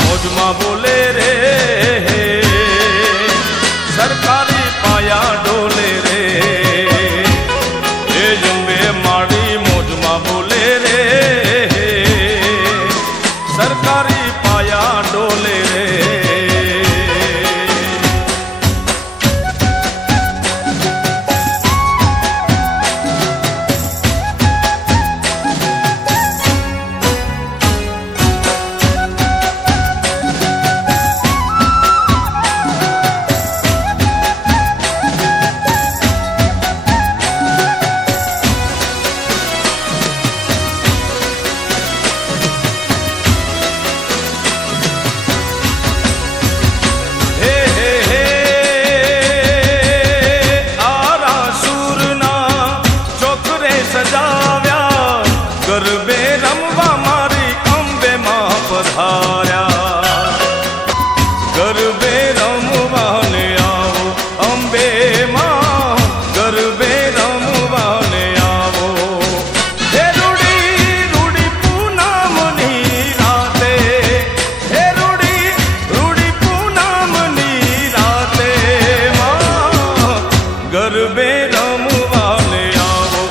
મોજમાં બોલે રે, સરકારી પાયા ડોલે રે, એ અંબે મારી મોજમાં બોલે રે, સરકારી પાયા ડોલે રે. ગરબે રમવા મારી અંબે માં પધાર્યા, ગરબે રમવા ને આવો અંબે માં, ગરબે રમવા ને આવો. હે રૂડી રૂડી પૂનમની રાતે, હે રૂડી રૂડી પૂનમની રાતે માં, ગરબે રમવા ને આવો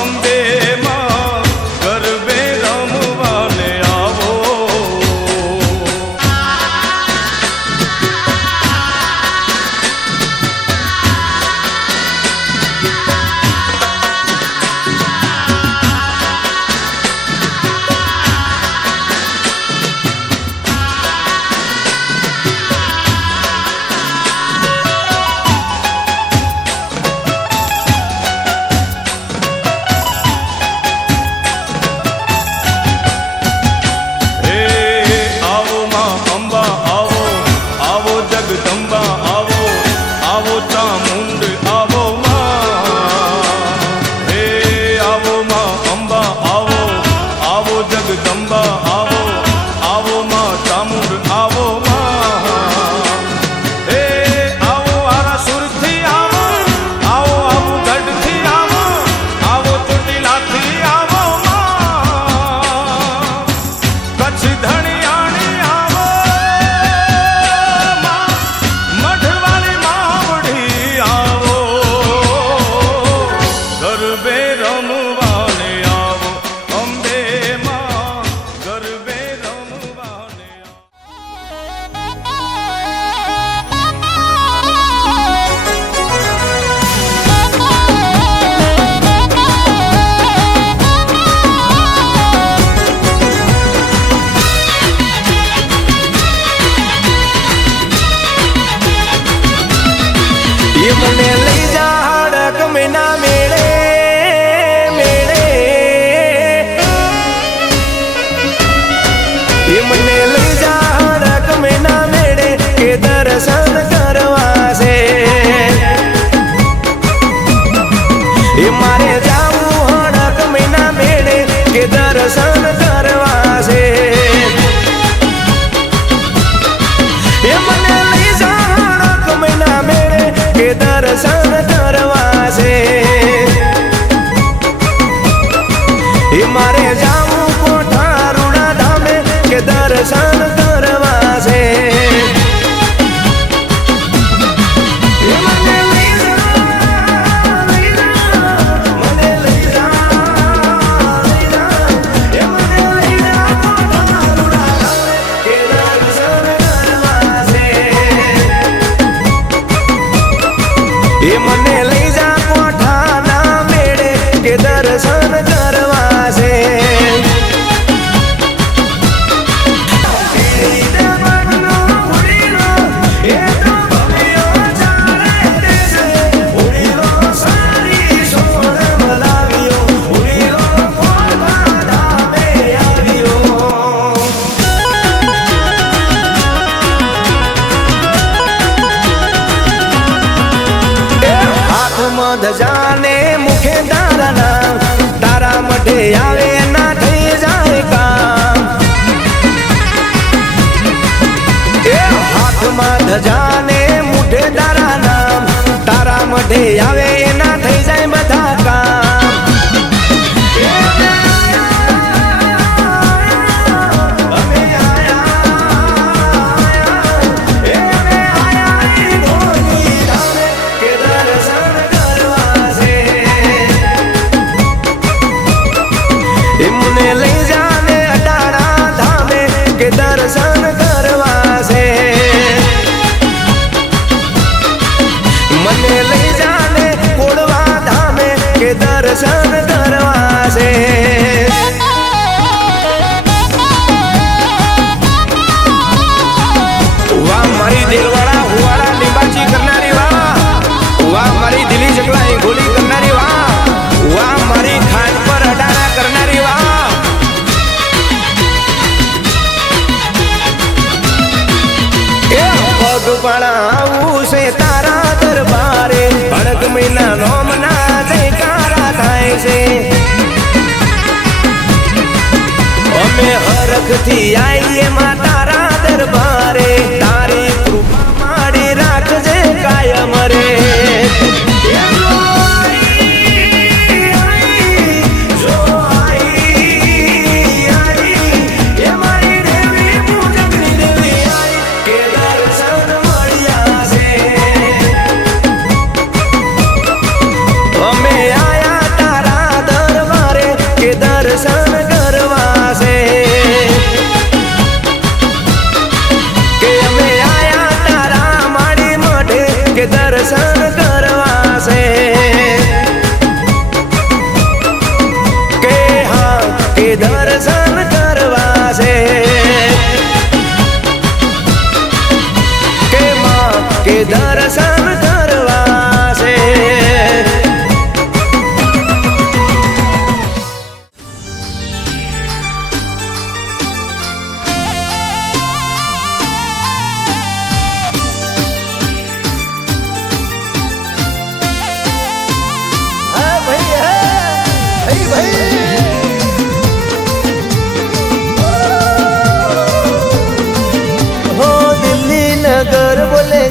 અંબે માં, ગરબે રમવા ને આવો. જગદંબા આવો, આવો ચામુંડ આવો માં, હે આવો માં અંબા આવો, આવો જગદંબા આવો, આવો માં ચામુંડ આવો માં, હે આવો આરાસુરથી આવો, આવો આવો ગઢથી આવો, આવો ચોટીલાથી આવો માં, કચ્છ ધણિયાણી આવો, મઢવાલી માવડી આવો, ગરબે રમવા ને આવો અંબે માં, ગરબે રમવા ને મને લઈ જા હડક મહિના મેળે મેળે, મને લઈ જા હડક મહિના મેળે, કે દર્શન કરવા છે, મારે જાવું હડક મહિના મેળે, કે દર્શન કરવા છે, મને લઈ જા હડક મહિના મેળે, કે દર્શન કરવા છે, મારે જાવું કોઠારુણા ધામે, કે દર્શન કરવા છે, મને લઈ જા, લઈ જા, મને લઈ જા, લઈ જા, મને લઈ જા કોઠારુણા ધામે, કે દર્શન કરવા છે, મને લઈ જા કોઠાના મેળે, કે દર્શન કરવા છે. ધજાને મુખે તારા નામ, તારા મઢે આવે ના થઈ જાય કામ, હાથમાં ધજાને મુઠે તારા નામ, તારા મઢે આવે ના થઈ જાય બધા કામ. અમે આયા પગપાળા આવું છે તારા દરબારે ભણક મહિના નોમના જયકારા થાય છે અમે હરખથી આવીએ માં તારા દરબારે તારી કૃપા માડી રાખજે કાયમ રે દર્શન કરવા છે કે અમે આયા તારા માડી મઢે કે દર્શન કરવા છે કે હા કે દર્શન કરવા છે કે માં કે દર્શન કરવા છે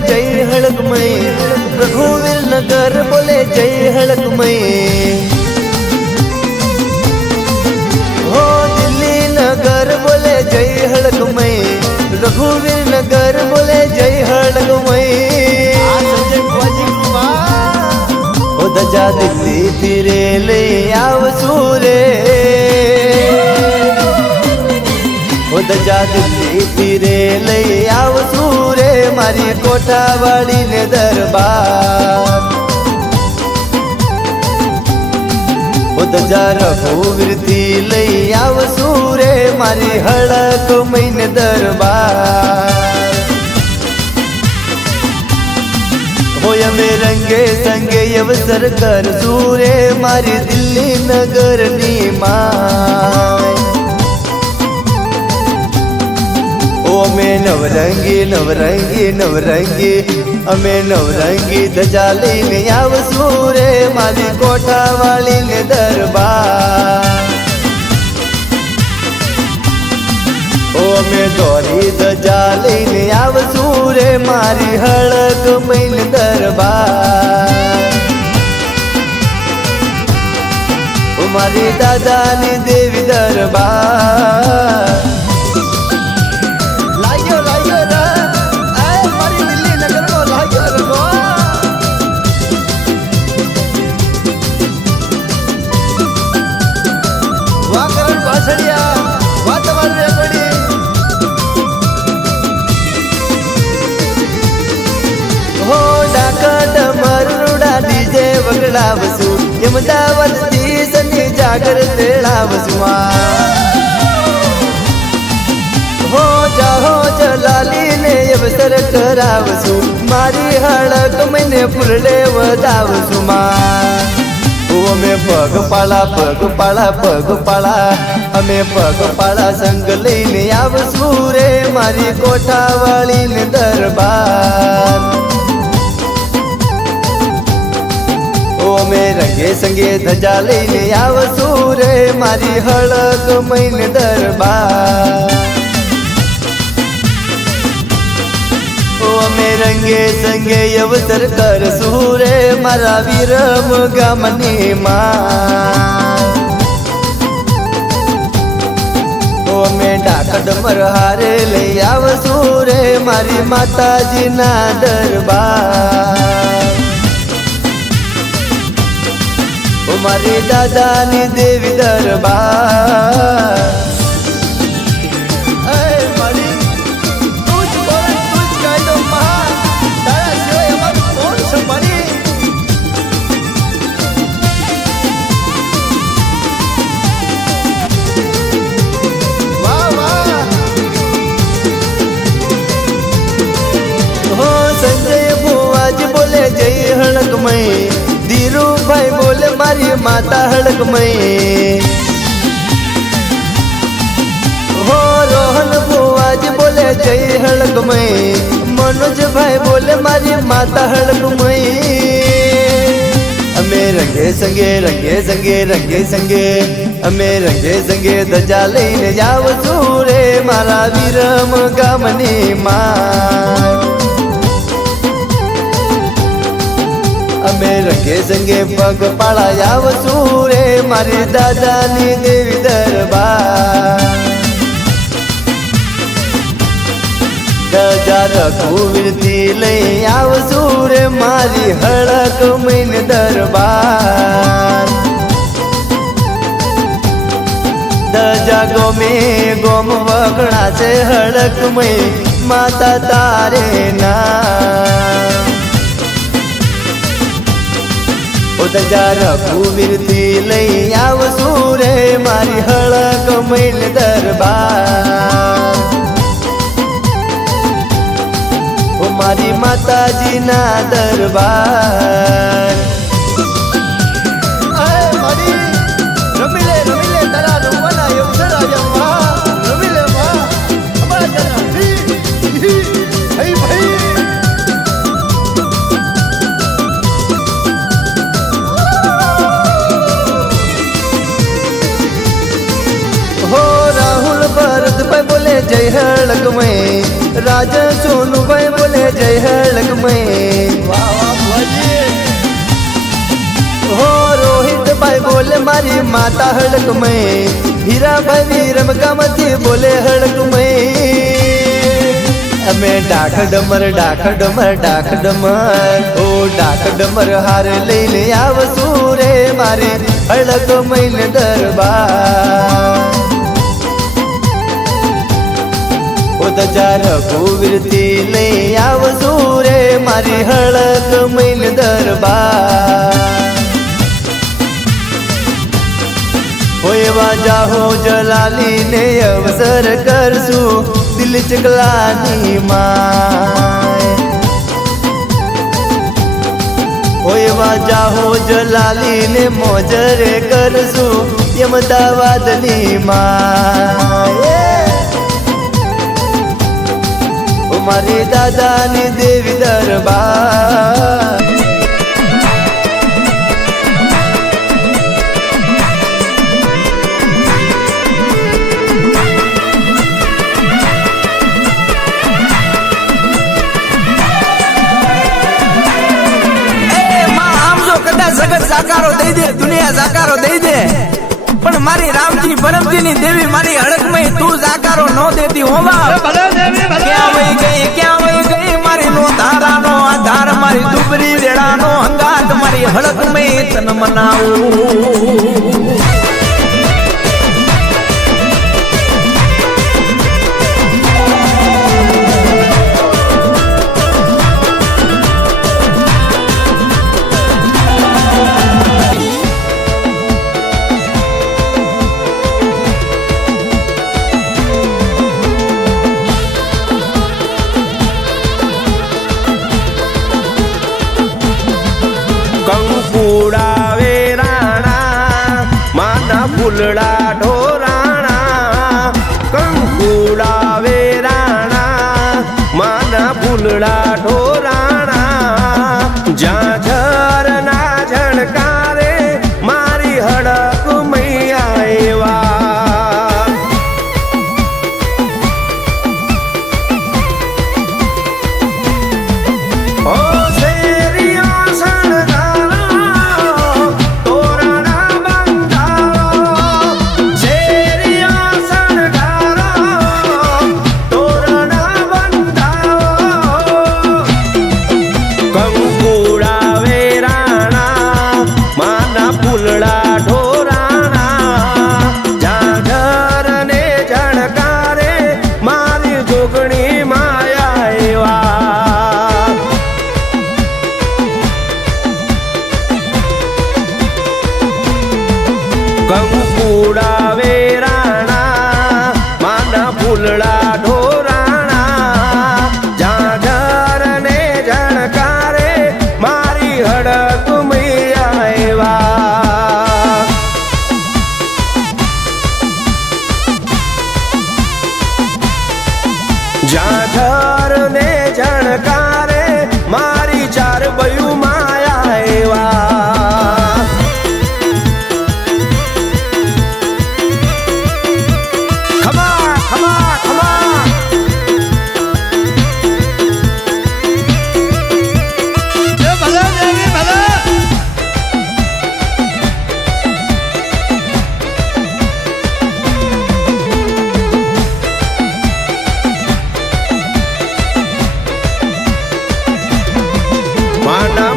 जय हड़कमय रघुवीर नगर बोले जय हड़कमय हो दिल्ली नगर बोले जय हड़कमय रघुवीर नगर बोले जय हड़कमय ओ दजा दिल्ली फिरे ले आव सूरे ओ दजा दिल्ली फिरे ले आव सूरे मारी कोठावाड़ी ने दरबार ओ दजा रघुवीर थी लई आव सूरे मारी हड़क महीने दरबार होय में रंगे संगे अवसर कर सूरे मारी दिल्ली नगर नी माय અમે નવરંગી નવરંગી નવરંગી અમે નવરંગી ધજા લઈને આવશું રે મારી કોઠાવાળીને દરબાર ઓ અમે દોરી ધજા લઈને આવશું રે મારી હળક મૈન દરબાર ઓ મારી દાદાની દેવી દરબાર અમદાવાદ થી સની જાગર હો જાહો જલાલી ને અવસર કરાવશું મારી હળક મને ફૂલડે વધાવશું માં અમે પગપાળા અમે પગપાળા સંગ લઈને આવશું રે મારી કોઠાવાળીને દરબાર અમે રંગે સંગે ધજા લઈને આવશું રે મારી હળક મૈન દરબાર અમે રંગે સંગે અવસર કરશું રે મારા વિરમ ગામની માં અમે ડાકડમર હારે લઈ આવશું રે મારી માતાજીના દરબાર મારી દાદાની દેવી દરબાર સંજય ભુવાજ બોલે જય હળકમય ધીરુભાઈ બોલે મારી માતા હળકમય હો રોહન ભુવાજ બોલે જય હળકમય મનોજભાઈ બોલે મારી માતા હળકમઈ અમે રંગે સંગે રંગે સંગે રંગે સંગે અમે રંગે સંગે ધજા લઈને જાવશું રે મારા વિરમ ગામની માં અમે રંગે સંગે પગ પાળા આવશું રે મારી દાદાની દેવી દરબાર ધજા રઘુવીરથી લઈ આવશું રે મારી હળકમઈ દરબાર ધજા ગોમે ગોમ વગણા છે હળકમઈ માતા તારે ના ધજા રઘુવીરથી લઈ આવશું રે મારી હળકમઈ દરબાર મારી માતાજીના દરબાર રમી લે તારા રમવાના અવસર આવ્યા રમી લે ભાઈ હો રાહુલ ભરતભાઈ બોલે જય હળકમઈ રાજા સોનુભાઈ બોલે જય હળકમઈ હો રોહિતભાઈ બોલે મારી માતા હળકમઈ હીરાભાઈ વિરમ ગામથી બોલે હળકમઈ અમે ડાખ ડમર ઓ ડાખ ડમર હાર લઈને આવશું રે મારી હળકમઈ દરબાર ધજા રઘુવીરથી લઈ આવશું રે મારી હળકમઈ દરબાર એવા જાહો જલાલીને અવસર કરશું દિલ ચકલાની માય એવા જાહો જલાલીને મોજરે કરશું અમદાવાદની માય મારી દાદાની દેવી દરબાર જગત સાકારો દઈ દે દુનિયા સાકારો દઈ દે પણ મારી રામજી પરમજી ની દેવી મારી હળકમઈ તું સાકારો ન દેતી હોવા ક્યાં વહી ગઈ મારી નો તારાનો આધાર મારી દુબરી વેળાનો અંગાત મારી હળકમઈ તન મનાવું કંકુડા વેરાણા માના ફૂલડા ઢોરાણા કંકુડા વેરાણા માના ફૂલડા ઢોરાણા જ્યાં ઝરના ઝણકારે મારી હળકમઈ આવ્યા ઓ શેરીઓ સણગારો તોરણા બંધારો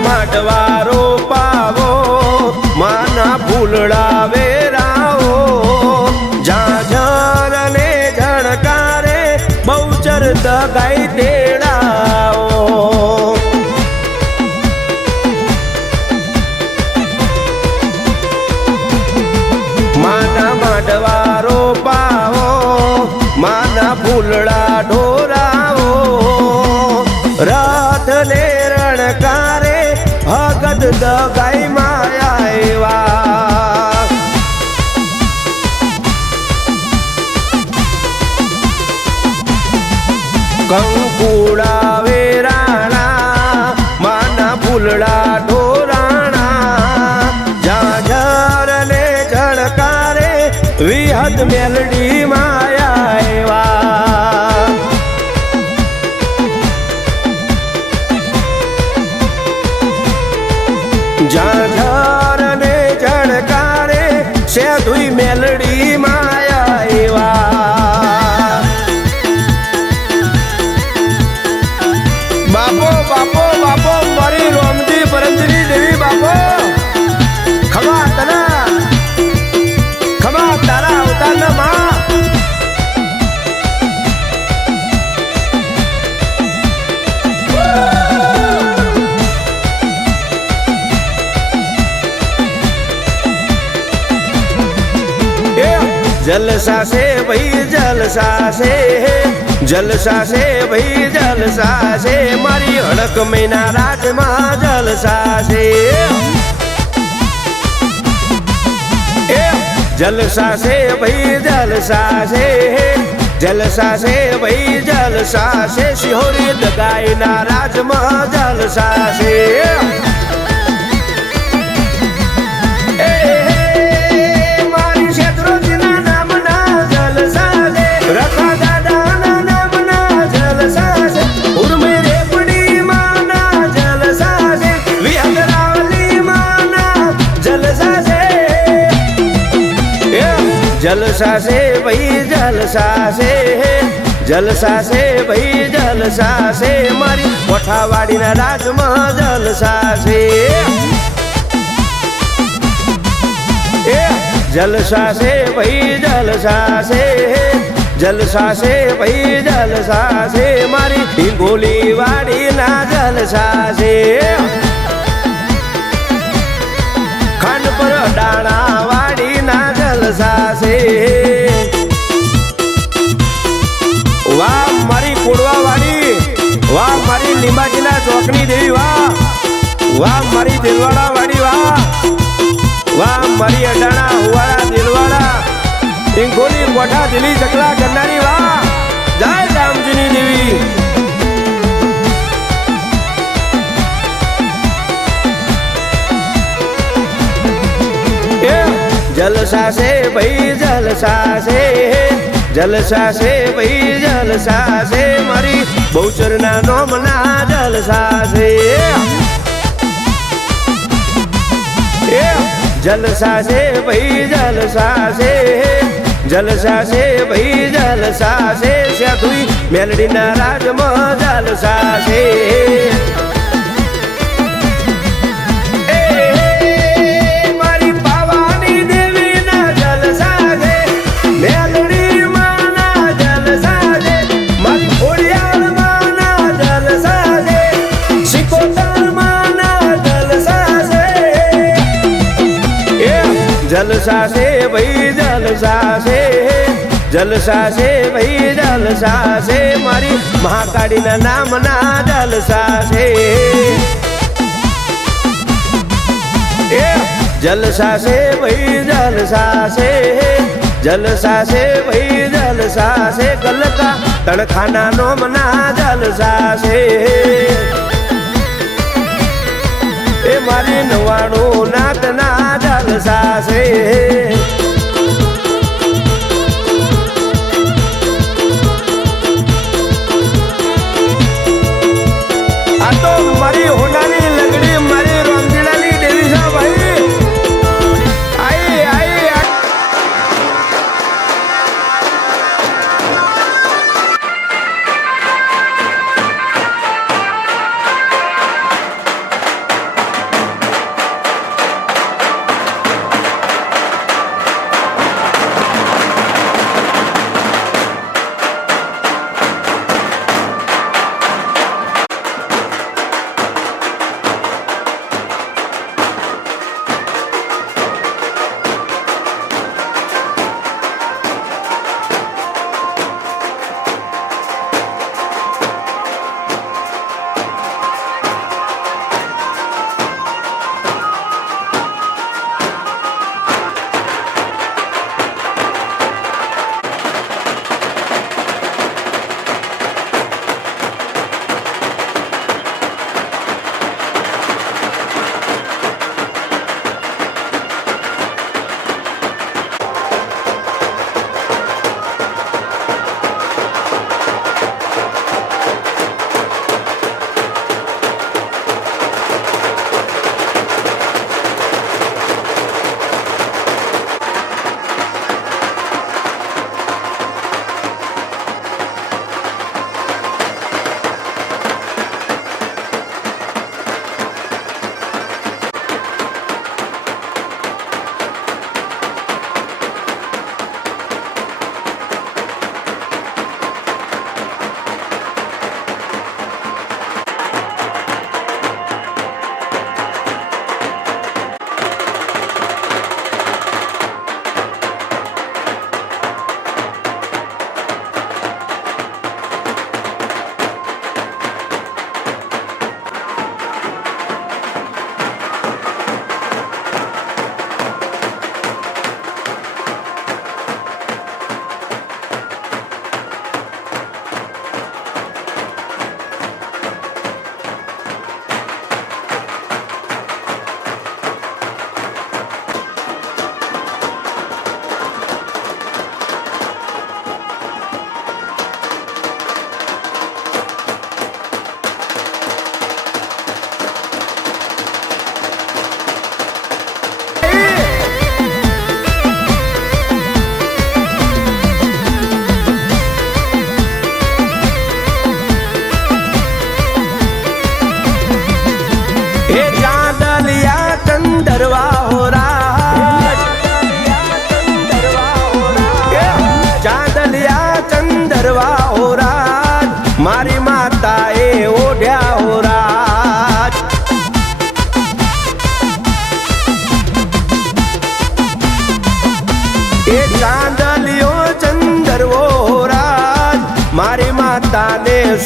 માટવારો પાવો માના ફૂલડા વેરાવો ઝાઝર ને ઝણકારે બહુચર દગાઈ તેડાવો માના માટવારો પાવો માના ફૂલડા ઢોરાવો રથ ને રણકારે ભગત દગાઈ માયા કંકુડા વેરાણા માના ફૂલડા ઢોરાણા ઝાઝર ને ઝણકારે વિહત મેલડી માયા ઝાઝર ને ઝણકારે સેધુઈ મેલડી માયા બાપો બાપો બાપો મારી રોમજી પરમજી દેવી બાપો ખમા તના ખમા તારા અવતારના માં जलसा से भाई जलसा से भाई जलसा से मारी हड़क महीना राज में जलसा से जलसा से भाई जलसा से भाई जलसा से सिहोरी दगाई ना राज में जलसा से जलसा से भाई जलसा से भाई जलसा से मारी कोठावाड़ी ना राज में जलसा से जलसा से भाई जलसा से भाई जलसा से मारी ढिंगोली वाड़ी ना जलसा से खंड पर डाणा वाड़ी ना जलसा से वाह मारी कोडवा वाड़ी वाह मारी लिंबाजी ना चौकनी देवी वाह मारी दिलवाड़ा वाड़ी वाह मारी अडाणा हुवाड़ा दिलवाड़ा ढिंगोली कोठा दिली चकला करनारी वाह जय रामजीनी देवी जलसा से भाई जलसा से भाई जलसा से मारी बहुचर ना नोम ना जलसा से जलसा से भाई जलसा से भाई जलसा से सेधुई मेलडी ना राज में जलसा से जलसा से भाई जलसा से भाई जलसा से मारी महाकाली ना नाम ना जलसा से जलसा से भाई जलसा से भाई जलसा से कलका तड़खाना नोम ना जलसा से ए मारी नवाणु नाथ ना जलसा से आ तो मारी होनारी लगड़ी मारी रोमजीलाली देवी सा भाई आई आई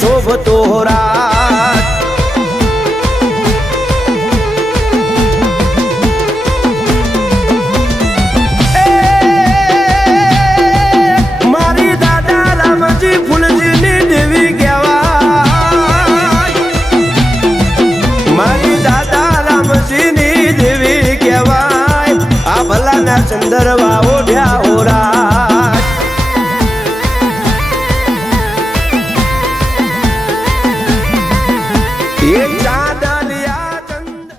શોભતો રાત મારી દાદા રામજી ફૂલજીની દેવી કહેવાય મારી દાદા રામજીની દેવી કહેવાય આ ભલાના ચંદરવા ઓઢ્યા હોરા એક ચાંદલિયા ચંદ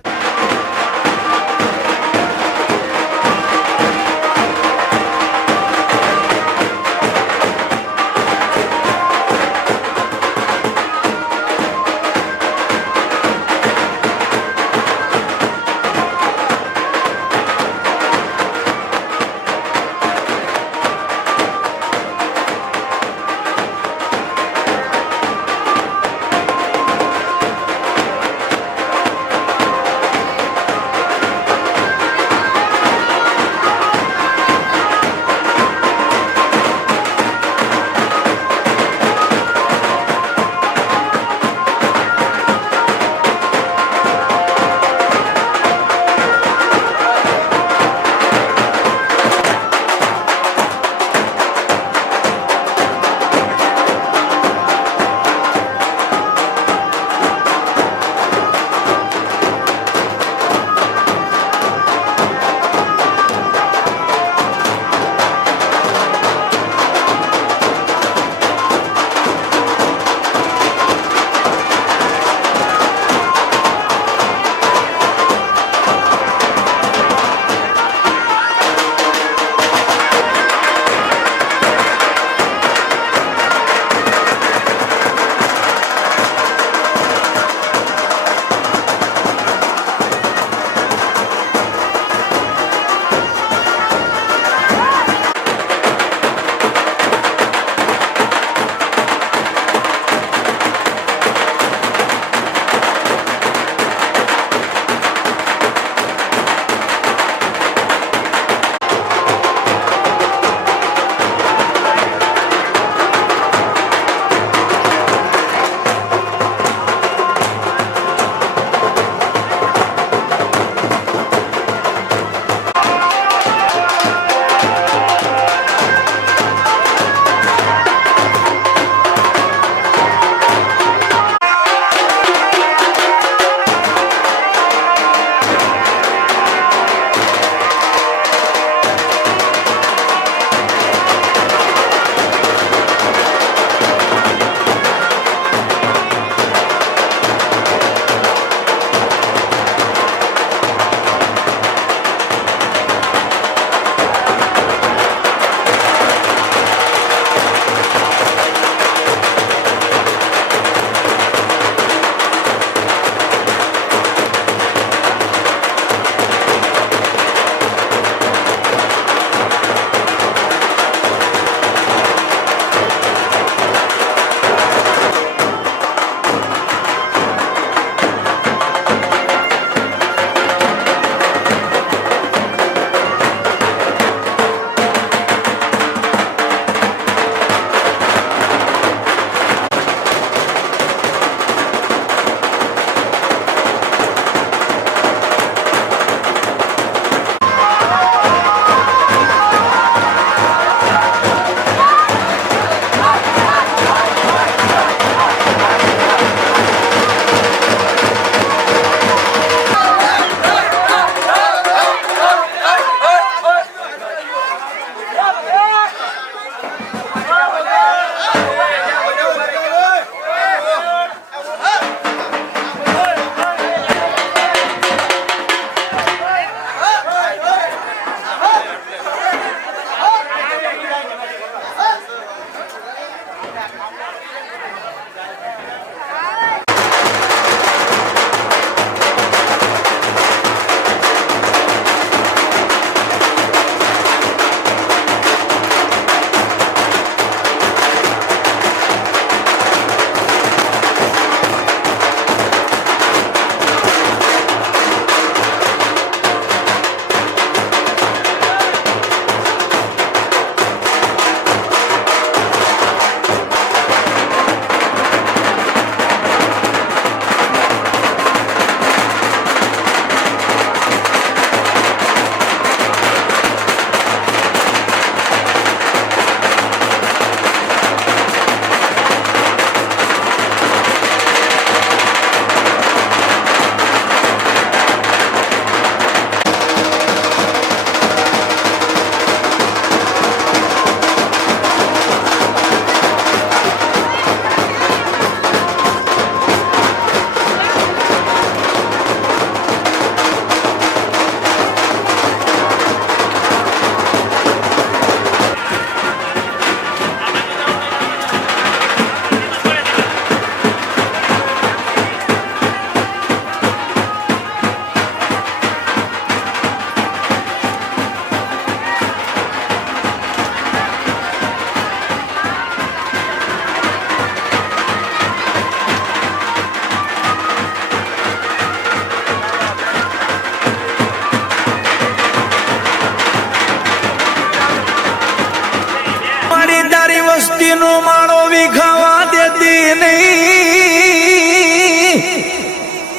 ગરીબનો માળો વિખાવા દેતી નહીં,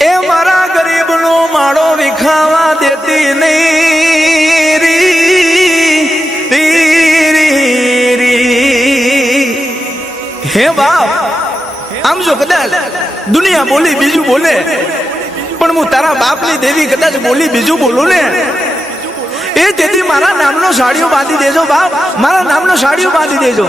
એ મારા ગરીબનો માળો વિખાવા દેતી નહીં. હે બાપ, આમ જો કદાચ દુનિયા બોલી બીજું બોલે, પણ હું તારા બાપની દેવી કદાચ બોલી બીજું બોલું ને, એ તેથી મારા નામનો સાડીઓ બાંધી દેજો બાપ, મારા નામનો સાડીઓ બાંધી દેજો.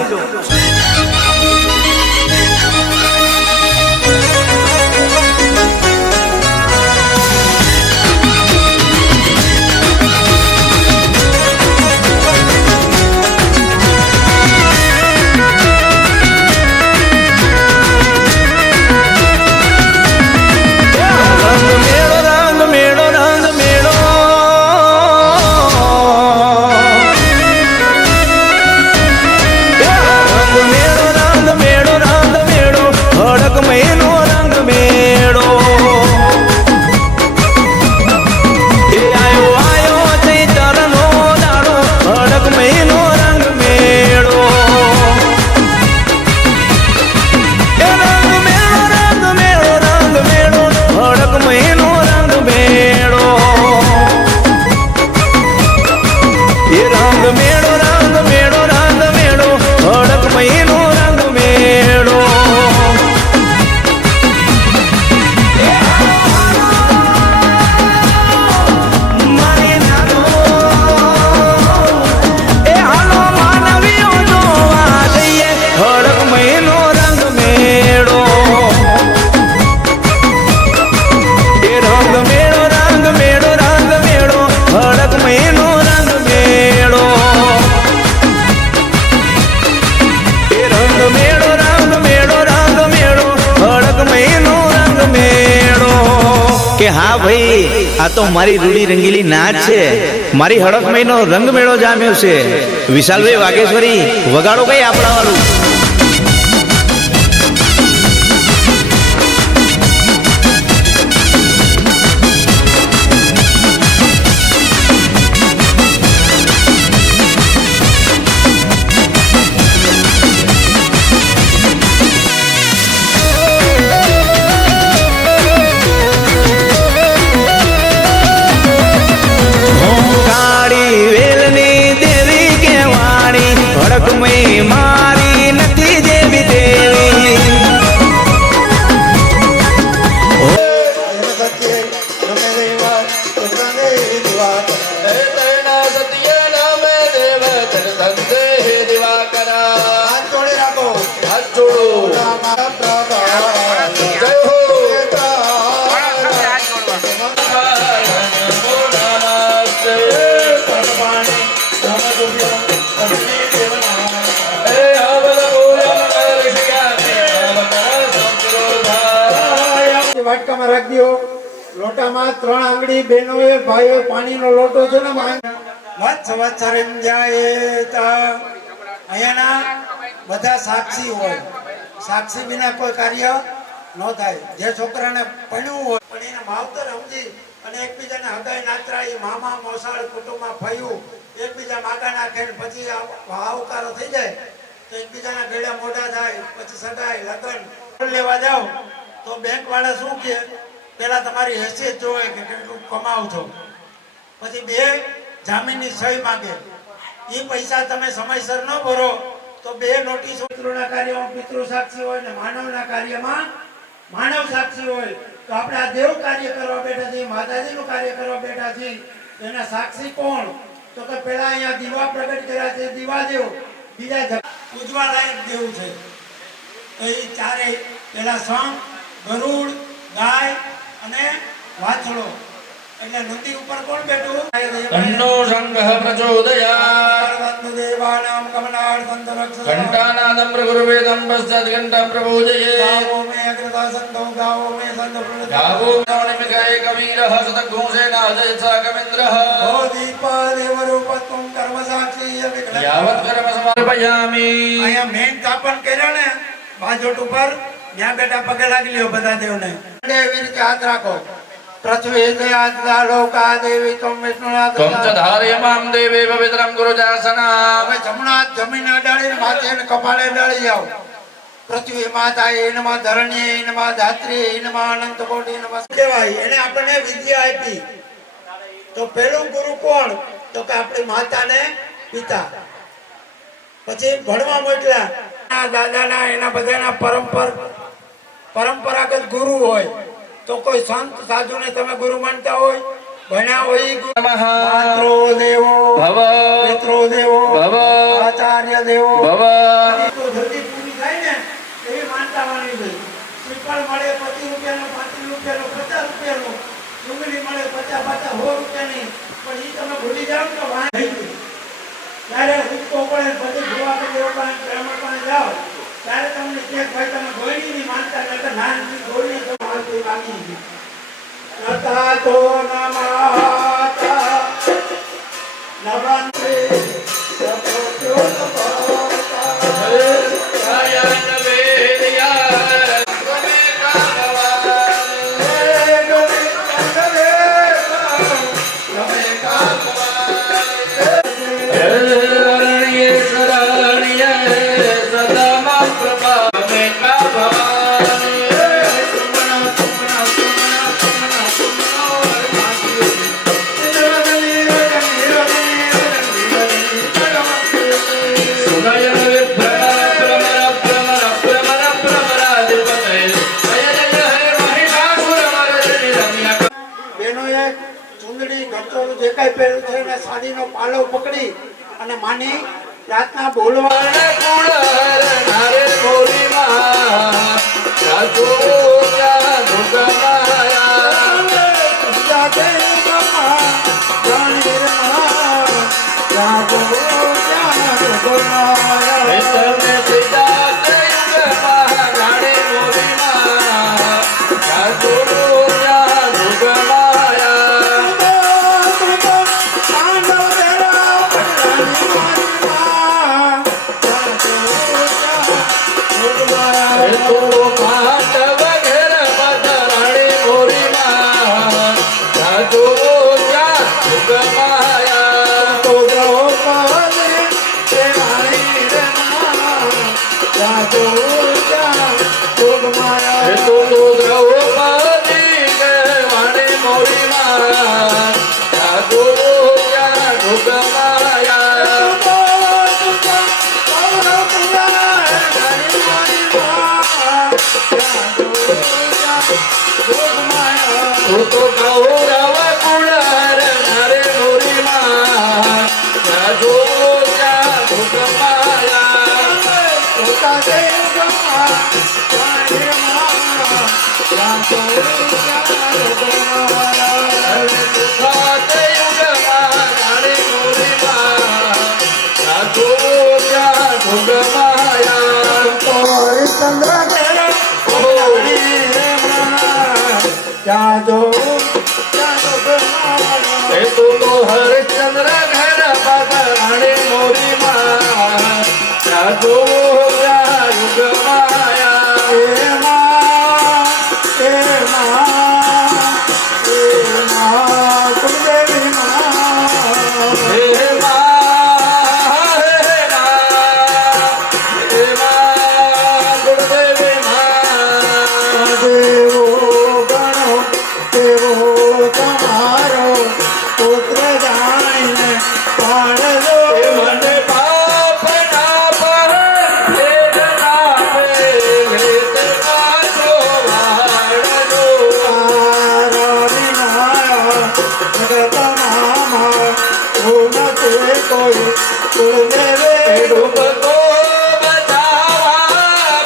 કે હા ભાઈ, આ તો મારી રૂડી રંગીલી નાચ છે, મારી હડક મહિનો રંગ મેળો જામ્યો છે. વિશાલભાઈ વાઘેશ્વરી વગાડો કઈ આપણા વાળું. મારી નથી દેવી દેવી વાટકામાં રાખી દો. લોટામાં 3 આંગળી બહેનોએ ભાઈઓ પાણીનો લોટો છે ને અહીંયાના બધા સાક્ષી હોય. સાક્ષી વિના કોઈ કાર્ય ન થાય. જે છોકરાને ભણ્યું હોય પણ એને માવતર સમજી અને એકબીજાને હગાઈ નાતરાઈ, મામા મોસાળ કુટુંબમાં ફયું, એકબીજા માગા નાખે પછી આવકારો થઈ જાય તો એકબીજાના ગળા મોઢા થાય, પછી સગાઈ લગ્ન લેવા જાઓ તો બેંક વાળા શું કે પેલા તમારી હેસિયત જોવે કે કેટલું કમાવ છો, પછી 2 જામીનની સહી માંગે. એ પૈસા તમે સમયસર ન ભરો તો 2 નોટિસ. પિતૃના કાર્યમાં પિતૃ સાક્ષી હોય ને માનવના કાર્યમાં માનવ સાક્ષી હોય. તો આપણે આ દેવ કાર્ય કરવા બેઠા છીએ, માતાજીનું કાર્ય કરવા બેઠા છીએ. એના સાક્ષી કોણ? તો કે પેલા અહીંયા દીવા પ્રગટ કર્યા છે, દીવા દેવ. બીજા પૂજવા લાયક દેવ છે. તો એ ચારે પેલા શંખ, ગરુડ, ગાય અને વાછડો. એટલે નદી ઉપર કોણ બેઠું? તન્નો સંઘ પ્રચોદયાત દેવાનામ કમલાર્થં રક્ષ ઘંટાનાદમ પ્રગુરુવેદમ પશ્ચાત ઘંટા પ્રબોધયે ગાવો મે અગ્રતા સંતો ગાવો મે સંત પ્રણત ગાવો નવનિમિકાય કવીરઃ સતઘોષેનાદયત્સા કવિન્દ્રઃ દીપા દેવરૂપત્વં કર્મ સાક્ષી વિકલ યાવત કર્મ સમર્પયામિ. અહીંયા મેન સ્થાપન કર્યા ને બાજોટ ઉપર, ત્યાં બેટા પગે લાગી લ્યો બધા દેવને. એવી રીતે હાથ રાખો. પૃથ્વી જયા લોકા દેવી તમ વિષ્ણુનાથ त्वं च धारयमां देवे पवित्रं गुरुजासना હવે જમણા હાથ જમીન અડાડીને માથે અને કપાળે અડાડી જાઓ. પૃથ્વી માતા એનમાં ધરણી એનમાં ધાત્રી એનમાં અનંત કોટી નમસ્કાર કહેવાય. એને આપણને વિદ્યા આપી. તો પહેલું ગુરુ કોણ? તો કે આપણી માતાને પિતા. પછી ભણવા મોકલ્યા. દાદાના એના બધાના પરંપરાગત ગુરુ હોય. તો કોઈ સંત સાધુને તમે ગુરુ માનતા હોય, ભણ્યા હોય ઈ ગુરુ. नमः માતૃ દેવો भव પિતૃ દેવો ભવ આચાર્ય દેવો भव તો જલ્દી પૂરી થાય ને એવી માનતા માનવી જોઈએ. શ્રીફળ મળે 25 રૂપિયાનું, 35 રૂપિયાનું, 50 રૂપિયાનું, ડુંગળી મળે 50 રૂપિયાની, પણ ઈ તમે ભૂલી જાઓ ને તો વાહ થઈ ગયું. ત્યારે ઉઠવો પડે, પછી ભૂવા કે દેવો પાસે બ્રાહ્મણ પાસે જાઓ ત્યારે તમને કે ભાઈ તમે ગોળીની માનતા કરતા નાની ગોળી તો માનતી બાકી ગઈ. નતા તો નમાતા નવંતે સપોત્યો તપોતા गायन वेदया त्वमे शरण्ये शरण्ये सदा मां प्रभा मे का भवानी सुनयन विभ्रमर भ्रमर भ्रमर भ्रमर भ्रमराधिपते जय जय हे महिषासुरमर्दिनी रम्या બહેનોએ ચૂંદડી ગચોળું જે કાંઈ પહેર્યું છે એને સાડીનો પાલવ પકડી અને માની પ્રાર્થના બોલવા. नारे मोरी माँ राजो क्या दुर्गमाया જાતે ગમા જાણે રે મા જાગો જાણે ગોમાયા. तने सीधा युगमा नारे मोरी माँ राजो क्या दुर्गमाया तो माधव घेर बदराणी मोरी माँ राजो क्या दुर्गमाया તો દ્રૌપદી તે રાણી રે મા જાગો જાણે ગોમાયા. तो द्रौपदी के वाणी मोरी माँ राजो क्या दुर्गमाया तो गौरव कुणर नरे मोरी माँ राजो क्या दुर्गमाया खाते युगमा नारी मोरी माँ राजो क्या दुर्गमाया तो हरिश्चंद्र घर बदराणी मोरी माँ राजो क्या युगमाया हे माँ गुरुदेवी माँ મને પાપ ના પર વેદ ના પે વેદ પાછો વાળજો ડૂબતો બચાવા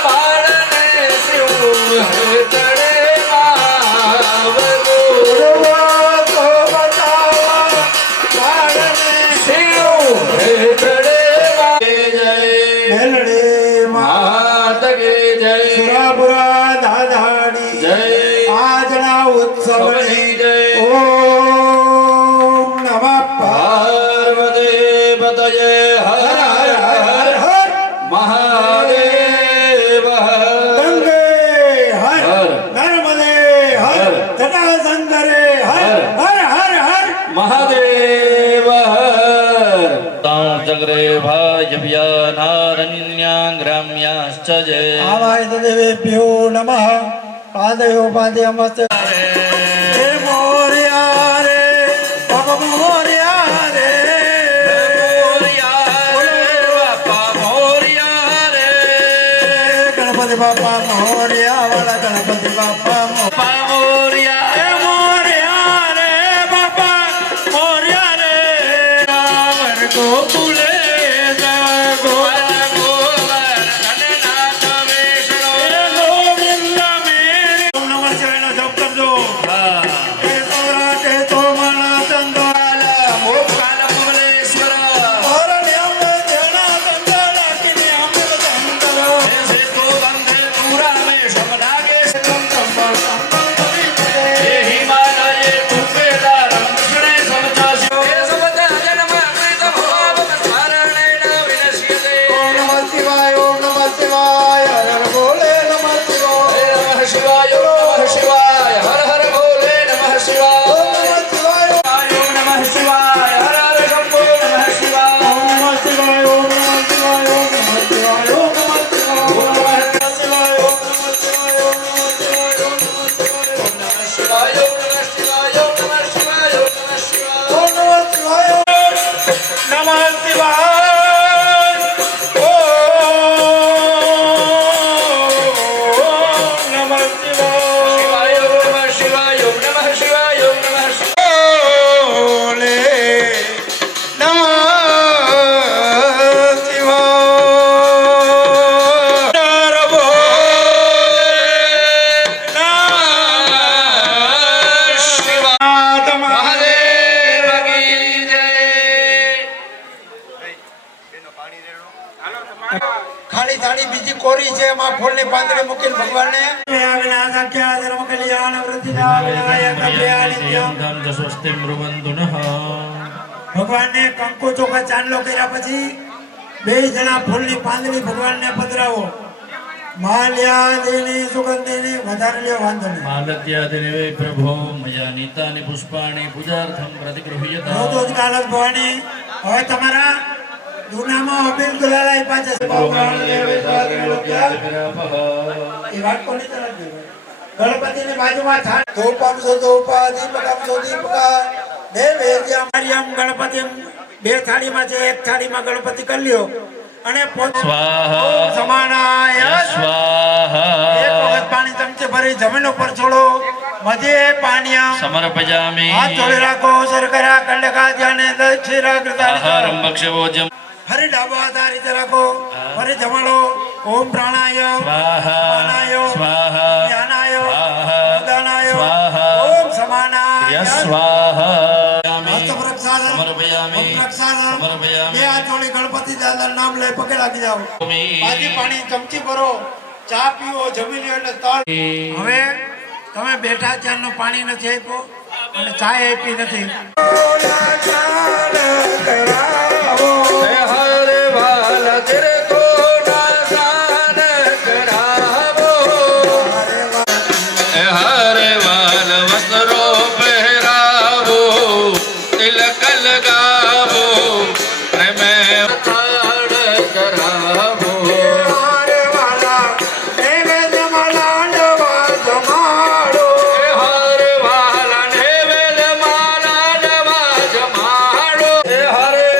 બાળને શિવ હેતડે આવજો શિવ હેતડે જય મેલડે માત કે જય સુરાપુરા દાદાની જય આજના ઉત્સવની જય ઓમ નમઃ પાર્વતી પતયે હર હર હર હર મહાદેવ હર ગંગે હર હર. નર્મદે હર હર. જટાશંકરે અગ્રે ભાજવ્યાનારણ્યા ગ્રામ્યાશ્ચ જય આવાય દેવેભ્યો નમઃ પાદયો પાદ્યમસ્તે હે મોર્યા રે ભગ મોર્યા રે ગણપતિ બાપા મોર્યા વાળા ગણપતિ બાપા ખાલી થાળી બીજી કોરી છે એમાં ફૂલની પાંદડી મૂકીને ભગવાનને ભગવાનને કંકુ ચોખા ચાંદલો કર્યા પછી બે જણા ફૂલની પાંદડી ભગવાનને પધરાવો માલ્યાદિની સુગંધિની વધારે લ્યો વાંધો નહીં માલત્યાદિને પ્રભો મયા નીતાની પુષ્પાણી પૂજાર્થમ પ્રતિગૃહ્યતા રોજ કાલક ભવાની હવે તમારા દુનામાં અબીલ ગુલાલ આપ્યા છે એ વાત કોની તરફ છે ગણપતિની બાજુમાં થાળ ધૂપ આપશો ધૂપા દીપક આપશો દીપકા બે વેદ્યા મારિયમ ગણપતિ બે થાળીમાં છે એક થાળીમાં ગણપતિ કરી લ્યો અને સ્વાહા સમાનાય સ્વાહા એક વખત પાણી ચમચે ભરી જમીન ઉપર છોડો મધ્યે પાણીયા સમર્પયામિ હાથ જોડી રાખો શર્કરા કંડકા ધ્યાને દક્ષિરા આહારમ કૃતા ભક્ષ્યભોજ્યમ ફરી ડાબા હાથ આ રીતે રાખો ફરી જમાડો ઓમ પ્રાણાય સ્વાહા પ્રાણાય સ્વાહા જ્ઞાનાય સ્વાહા ઉદાનાય સ્વાહા ઓમ સમાનાય સ્વાહા હસ્ત પ્રક્ષાલન સમર્પયામિ પગ પ્રક્ષાલન સમર્પયામિ બે હાથ જોડી ગણપતિ દાદાનું નામ લઈ પગે લાગી જાઓ બાજી પાણી ચમચી ભરો ચા પીવો જમી લ્યો એટલે તળ હવે તમે બેઠા ત્યારનું પાણી નથી આપ્યો અને ચા આપી નથી હરે વાલ વસ્ત્રો પહેરાવો તિલક લગાવો પ્રેમે થાળ કરાવો હરે વાલા નૈવેદ્ય માલાંડવા જમાડો હરે વાલ નૈવેદ્ય માલા જમાડો હરે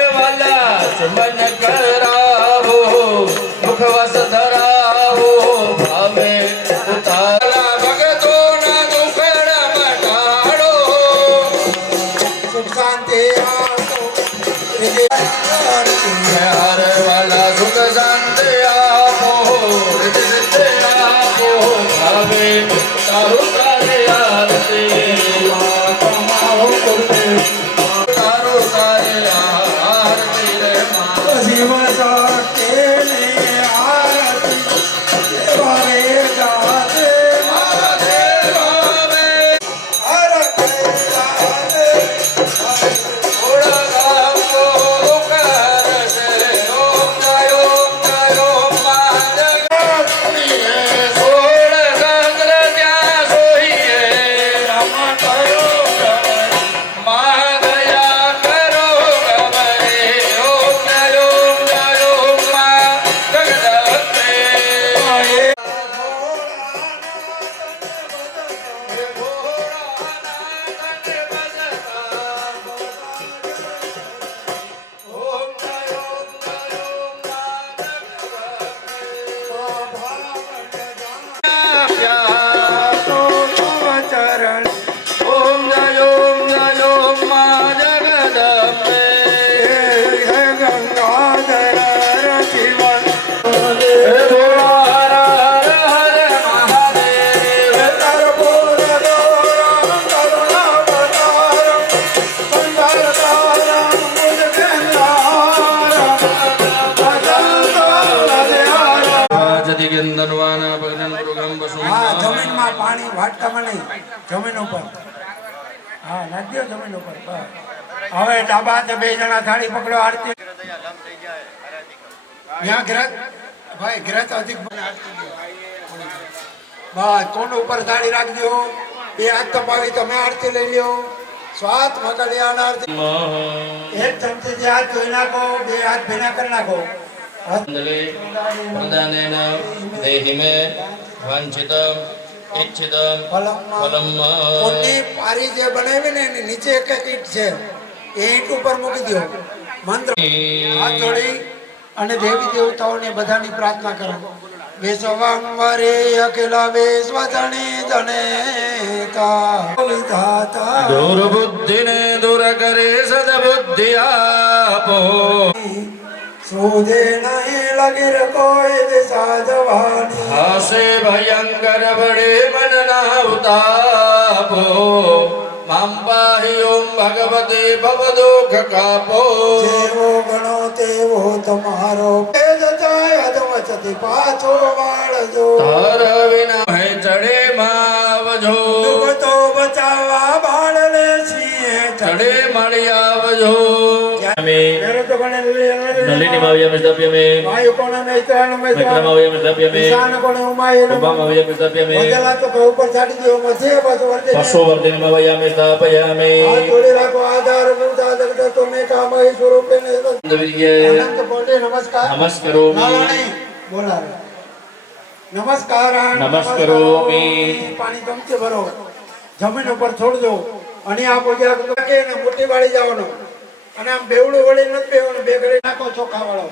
ચરણ ઓમ જય ઓમ માં જગદંબે હે ગંગાધર શિવન હે ભોળો હર હર હર મહાદેવ તરબોર દોરમ કરુણાવતારમ સંસારતારમ મુજગેન્દ્રારમ અજંતરધ્યારમ જતિ ગંધર્વાના ભગન મૃગમ વસુ હા જમીનમાં પાણી વાટકામાં નહીં જમીન ઉપર હા નદીઓ જમીન ઉપર બસ. હવે ડાબા હાથે બે જણા થાળી પકડો આરતી ત્યાં ગ્રત ભાઈ ગ્રત અધિક બને આરતી દો. બસ કોણ ઉપર થાળી રાખજો બે હાથ તપાવી તમે આરતી લઈ લ્યો સ્વાત મગડિયાના આરતી એક ચમચી હાથ ધોઈ નાખો બે હાથ ભીના કરી નાખો અંજલિ પ્રદાનેન દેહિ મે વાંછિતમ ઇચ્છિતમ ફલમ કોની પારી જે બનાવી ને એની નીચે એક એક ઈંટ છે એ ઈંટ ઉપર મૂકી દો મંત્ર હાથ જોડી અને દેવી દેવતાઓને બધાની પ્રાર્થના કરો વિશ્વંવરે અખિલ વિશ્વજની જનેતા વિધાતા દુર્બુદ્ધિને દૂર કરે સદબુદ્ધિ આપો સુધે નહીં લગીર કોઈ દિશા જવાની હાસે ભયંકર બડે મનના ઉતાપો મામ પાહી ઓમ ભગવતે ભવદુઃખ કાપો જેવો ગણો તેવો તમારો ભેદ જાય અધવચથી પાછો વાળજો તાર વિના હે ચડે માવજો દુઃખ તો બચાવવા બાળ લે છીએ ચડે મળી આવજો નલિની માવ્ય મિષ્ટાપ્ય મે વાયુ કોણ મેત્રાણ વિક્રમાવ્ય મિષ્ટાપ્ય મે ઈશાન કોણ ઉમાય ઉભામાવ્ય મિષ્ટાપ્ય મે વજલા તો ઉપર ચાડી દો મધ્ય પાછો વર્તે પશોવર્ધિની માવ્ય મિષ્ટાપ્ય મે હાથ જોડી રાખો આધાર મૂળતા જગત તમે કામય સ્વરૂપે ને દવિર્ય અનંત કોટે નમસ્કાર નમસ્કરોમિ નારાયણ બોલાવે નમસ્કાર નમસ્કરોમિ પાણી ચમચે ભરો જમીન ઉપર છોડજો અને આ પૂજા કે ને મોટી વાળી જવાનો અને આમ બેવડું વળી નથી બેવાનું બે ઘડી નાખો ચોખા વાળો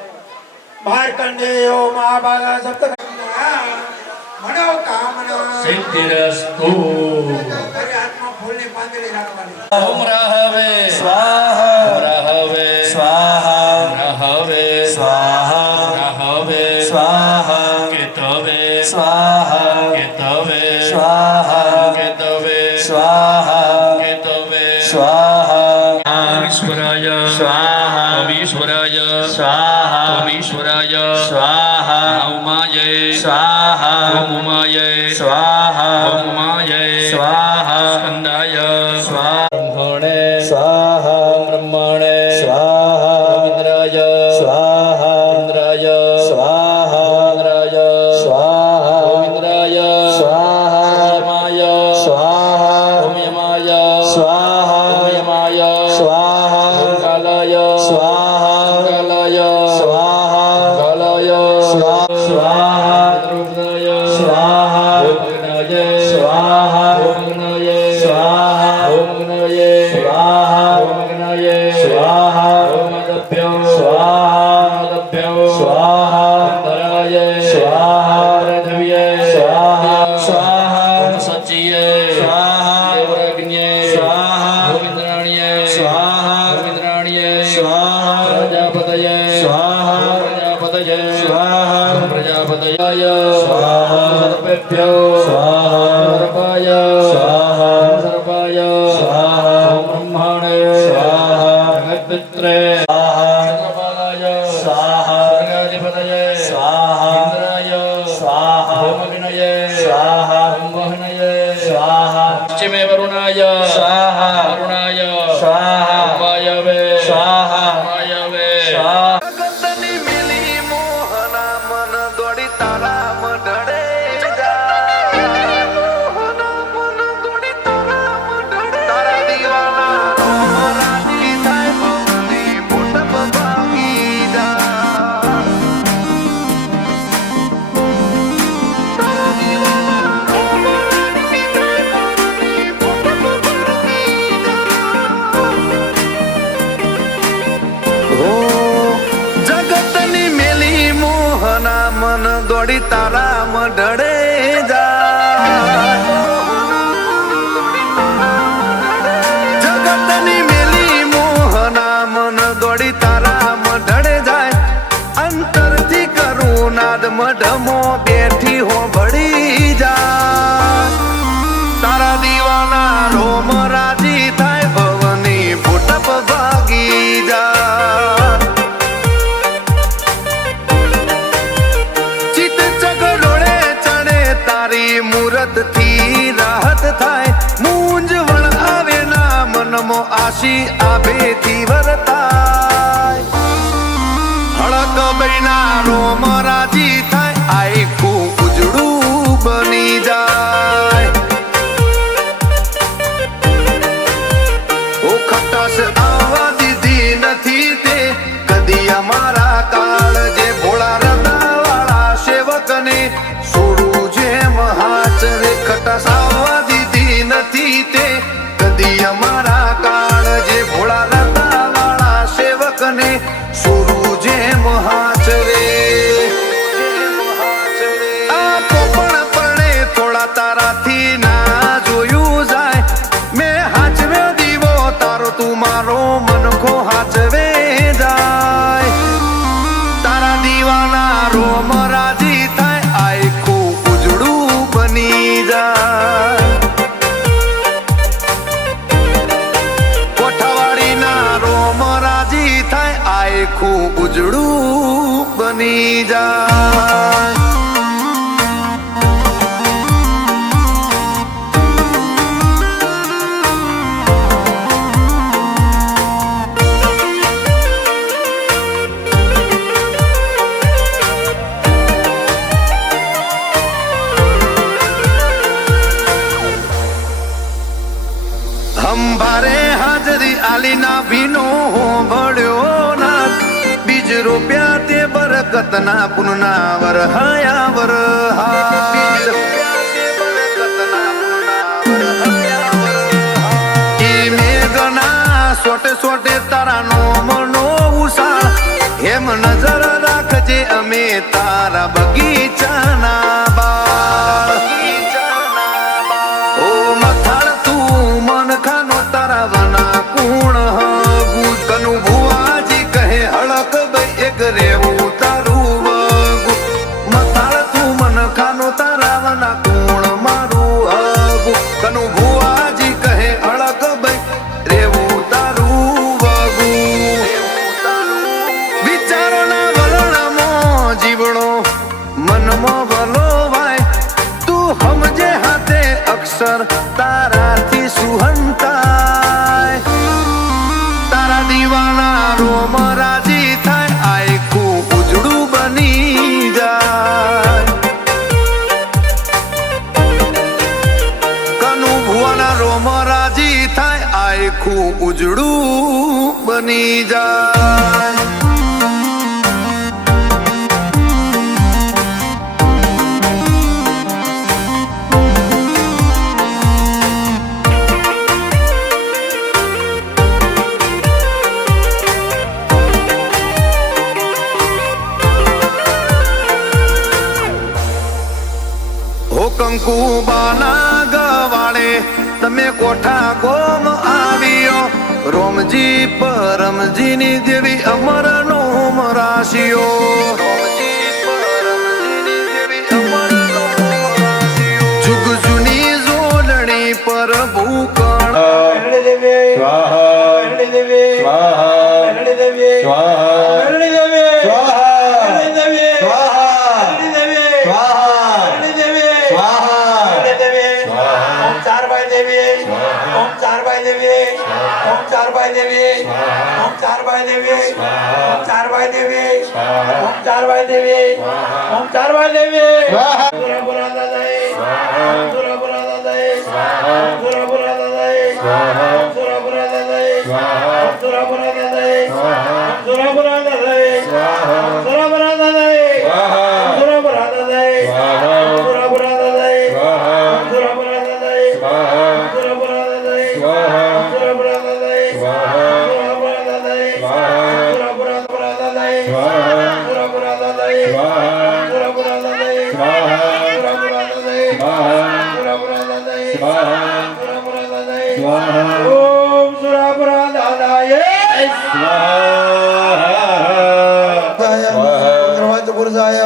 બહાર કંડે ઓ મા બાગા સપ્ત મનો કામના સિદ્ધિરસ્તુ તારે હાથમાં ફૂલની પાંદડી રાખવાની ઓમ રહવે સ્વાહા રહવે સ્વાહા રહવે સ્વાહા રહવે સ્વાહા કેતવે સ્વાહા કેતવે સ્વાહા કેતવે સ્વાહા કેતવે સ્વાહા ઈશ્વરાય સ્વાહા ઈશ્વરાય સ્વાહા ઈશ્વરાય સ્વાહા ઉમાય સ્વાહા ઉમાય સ્વાહા ઉમાય સ્વાહા સ્કંદાય બ્રહ્મણે સ્વાહા બ્રહ્મણે સ્વાહા ઇન્દ્રાય સ્વાહા ઇન્દ્રાય સ્વાહા ઇન્દ્રાય સ્વાહા ઇન્દ્રાય સ્વાહા યમાય સ્વાહા ઓમ યમાય સ્વાહા યમાય સ્વાહા કાલાય સ્વાહા કાલાય સ્વાહા કાલાય સ્વાહા રૂપનાય સ્વાહા રૂપનાય સ્વાહા રૂપનાય સ્વાહા રૂપનાય સ્વાહા રૂપનાય સ્વાહા રૂપદભ્યો સ્વાહા રૂપદભ્યો સ્વાહા ધરાય સ્વાહા રધવ્ય સ્વાહા સ્વાહા સચિય સ્વાહા દેવરાગ્ન્ય સ્વાહા ગોવિંદરાણ્ય સ્વાહા ગોવિંદરાણ્ય સ્વાહા પ્રજાપતય સ્વાહા પ્રજાપતય સ્વાહા પ્રજાપતય સ્વાહા સર્પેભ્યો સ્વાહા સર્પાય સ્વાહા સર્પાય સ્વાહા બ્રહ્મણે સ્વાહા જગત્પિત્રે સ્વાહા કપાલાય સ્વાહા સર્ગાધિપતય સ્વાહા ઇન્દ્રાય સ્વાહા હોમવિનય સ્વાહા હોમવહનય સ્વાહા પશ્ચિમે વરુણાય સ્વાહા વરુણાય સ્વાહા વાયવે સ્વાહા વાયવે સ્વાહા જગતની મિલી મોહના મન દોડી તારા મઢડે તારા દીવાના રોમ રાજી થાય ભક્તિ મોટપ ભાગી જા તારા દીવાના રોમ રાજી થાય ભક્તિ દોડી તારા મઢડે જાય જગતની મેલી મોહના મન દોડી તારા મઢડે જાય અંતરથી કરું નાદ મઢમો બેઠી હો ભળી જાય તારા દીવાના રોમ રાજી થાય ભવની ફૂટપ ભાગી જાય ચિત ચગડોળે ચડે તારી મૂરત થી રાહત થાય મૂંઝવણ આવે ના મનમો આશી આભેથી વરતાય હળક બૈના રોમ રાજી થાય આખું ઉજળું બની જાય ઓ ખટાશ આવવા દીધી નથી તે કદી અમારા કાળ જે ભોળા રદાવાળા સેવકને સોડું જે મહાચરે ખટાશ આવવા દીધી નથી તે કદી અમારા કાળ જે ભોળા રદાવાળા સેવકને સોડું જે મહાચરે આ પોપણ પરણે થોડા તારાથી ના જોયું જાય મેં હાચવ્યો દીવો તારો તું મારો મનખો હાચવે જાય તારા દીવાના રોમ રાજી થાય આખું ઉજળું બની જાય કોઠાવાડીના રોમ રાજી થાય આખું ઉજળું બની જાય અંબારે હાજરી આલીના ભીનો ભળ્યો ના બીજ રોપ્યા તે બરકતના પુનના વરહાયા મેઘના સોટે સોટે તારાનો મનો ઉષાળ એમ નજર રાખજે અમે તારા બગીચાના બાળ ઓ મથાળ તું મન ખાનો તારા વના કુણ હગું કનું ભુવાજી કહે હળક ભાઈ એક રેવું તારું વગું મથાળ તું મન ખાનો તારા વના કુણ મારું હગું કનું ભુવાજી કહે હળક ભાઈ રેવું તારું વગું વિચારોના વલણમાં જીવણો મનમાં વલો વાય તું સમજે હાથે અક્ષર તારાથી સુહંતાય તારા દીવાના રોમ રાજી થાય આખું ઉજળું બની જાય કનું ભુવાના રોમ રાજી થાય આખું ઉજળું બની જાય કંકુબાના ગવાળે તમે કોઠા ગોમ આવ્યો રોમજી પરમજીની દેવી અમર નો રાશિયો જુગ જુની જોડણી પર ભૂકણ ઓમ સુરાપરા દાદાએ ચંદ્રવાત પુરુષાય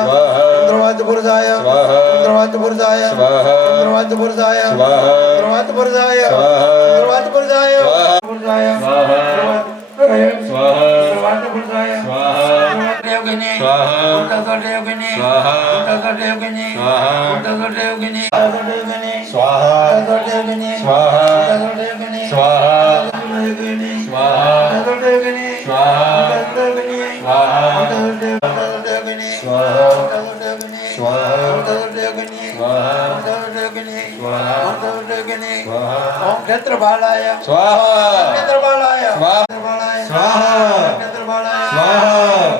ચંદ્રવાત પુરુષાય ચંદ્રવાત પુરુષાય ચંદ્રવાત પુરુષાય ચંદ્રવાત પુરુષાય ચંદ્રવાત પુરુષાય પુરુષાય ક્ષેત્રપાલાય સ્વાહા ક્ષેત્રપાલાય સ્વાહા સ્વાહા સ્વાહા ક્ષેત્રપાલાય સ્વાહા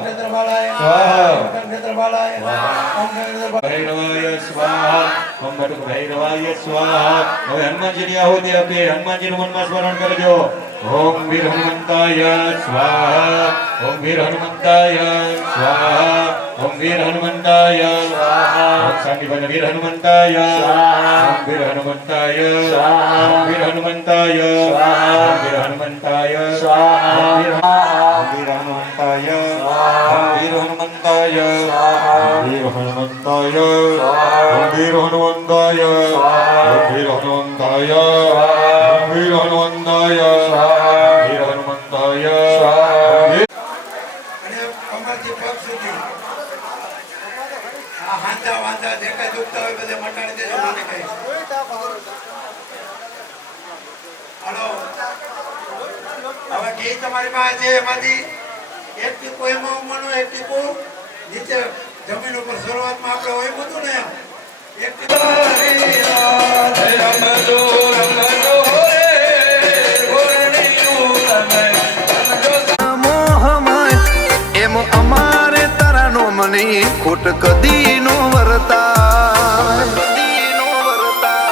ક્ષેત્રપાલાય સ્વાહા ક્ષેત્રપાલાય ભૈરવાય સ્વાહા ઓમ ભટ્ટ ભૈરવાય સ્વાહા હવે હનુમાનજીની આહુતિ આપીએ હનુમાનજીનું મનમાં સ્મરણ કરજો ઓમ વીર હનુમંતાય સ્વાહા ઓમ વીર હનુમંતાય સ્વાહા ઓમ વીર હનુમંતાય સ્વાહા ઓમ સાંગીભાઈ વીર હનુમંતાય સ્વાહા ઓમ વીર હનુમંતાય સ્વાહા ઓમ વીર હનુમંતાય સ્વાહા ઓમ વીર હનુમંતાય સ્વાહા ઓમ વીર હનુમંતાય સ્વાહા ઓમ વીર હનુમંતાય સ્વાહા ઓમ વીર હનુમંતાય સ્વાહા ઓમ વીર હનુમંતાય સ્વાહા ઓમ વીર હનુમંતાય સ્વાહા ઓમ વીર હનુમંતાય સ્વાહા વીર હનુમંતાય સ્વાહા અને કમરથી પગ સુધી આ હાંધા વાંધા જે કઈ દુખતા હોય બધે મટાડી દેજો મને કઈ હાલો હવે ઘી તમારી પાસે છે એમાંથી એક ટીપો એમાં ઉમરનું એક ટીપો નીચે જમીન ઉપર શરૂઆતમાં આપણે હોય બધું ને એક ટીપો એમ અમારે તારાનો મને ખોટ કદી નો વર્તા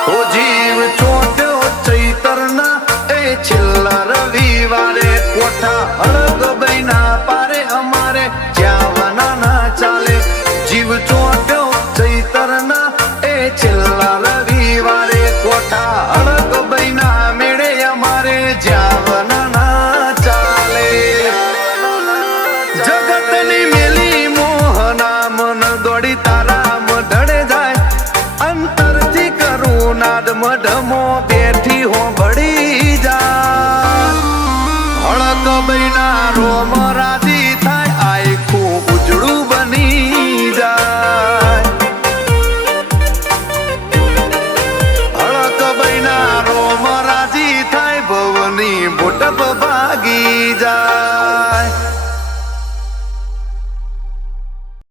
ઓ જીવ ચોટ્યો ચૈતરના એ છેલ્લા રવિવારે કોઠા અળગ બૈના પારે અમારે જ્યાં ના ચાલે જીવ ચોટ્યો ચૈતરના એ છેલ્લા રવિવારે કોઠા અળગ બૈના મેળે અમારે જ્યાં ના ચાલે જગતની મેલી મોહના મન દોડી તારા મઢડે જાય અંતરથી કરું નાદ મઢમો